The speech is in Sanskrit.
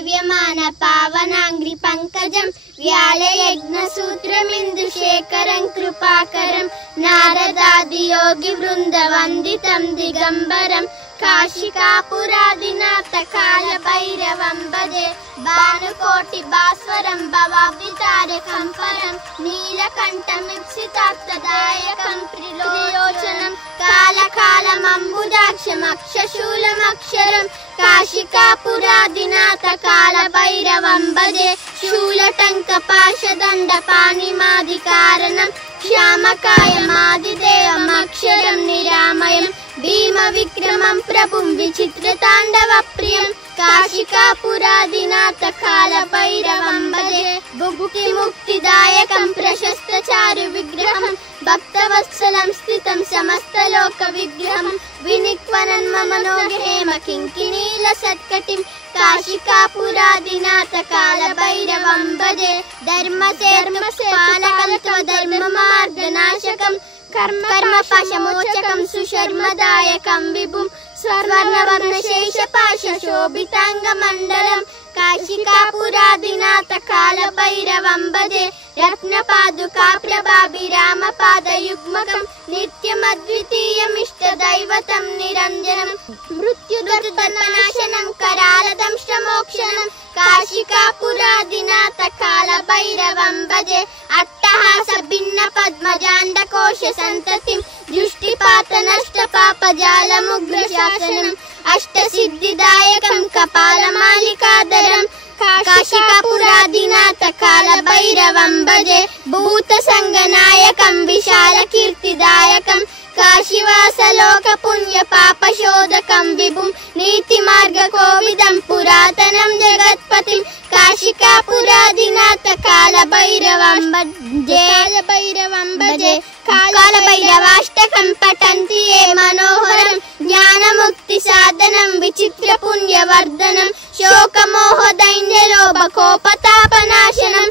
सेव्यमान पावनांग्रि पंकजं व्याले यज्ञसूत्रमिन्दुशेखरं कृपाकरं नारदादि योगी वृंद वंदितं दिगंबरं काशिकापुरादिनाथ काल भैरवं भजे भानुकोटि भास्वरं भवाब्धितारकं परं नीलकण्ठमीप्सितार्थदायकं त्रिलोचनं कालकालमम्बुजाक्षमक्षशूलमक्षरं काशिकापुरादिनाथ काल भैरवं भजे शूलटङ्कपाशदण्डपाणिमादिकारणं श्यामकायमादिदेवमक्षरं निरामयं भीमविक्रमं प्रभुं विचित्रताण्डवप्रियं काशिकापुरादिनाथ काल भैरवं भजे भुक्तिमुक्तिदायकं प्रशस्तचारु विग्रहं भक्तवत्सलं स्थितं समस्तलोकविग्रहं विनिक्वनं मम मनोगहेम किङ्किणीलसत्कटिं काशिकापुरादिनाथ काल भैरवं भजे धर्मपालकं कर्मपाशमोचकं सुशर्मदायकं विभुं स्वर्णवर्णशेषपाशशोभिताङ्गमण्डलं काशिकापुरादिनाथ काल भैरवं भजे रत्नपादुकाप्रभाभिरामपादयुग्मकं नित्यमद्वितीयमिष्टदैवतं निरञ्जनं मृत्युदुर्दर्पनाशनं करालदंष्टमोक्षणं काशिकापुरादिनाथ काल भैरवं भजे अट्टहास भिन्न पद्मजाण्डकोश संततिं दृष्टिपात नष्टपापजालमुग्रशासनम् अष्टसिद्धिदायकं कपालमालिकाधरं काशिकापुरादिनाथ काल भैरवं भजे भूतसंगनायकं विशालकीर्तिदायकं काशीवासलोकपुण्यपापशोधकं विभुं नीतिमार्गकोविदं पुरातनं जगत्पतिं काशिकापुरादिनाथ काल भैरवं भजे कालभैरवाष्टकं पठन्ति ये मनोहरं ज्ञानमुक्तिसाधनं विचित्रपुण्यवर्धनं शोकमोहदैन्यलोभकोपतापनाशनं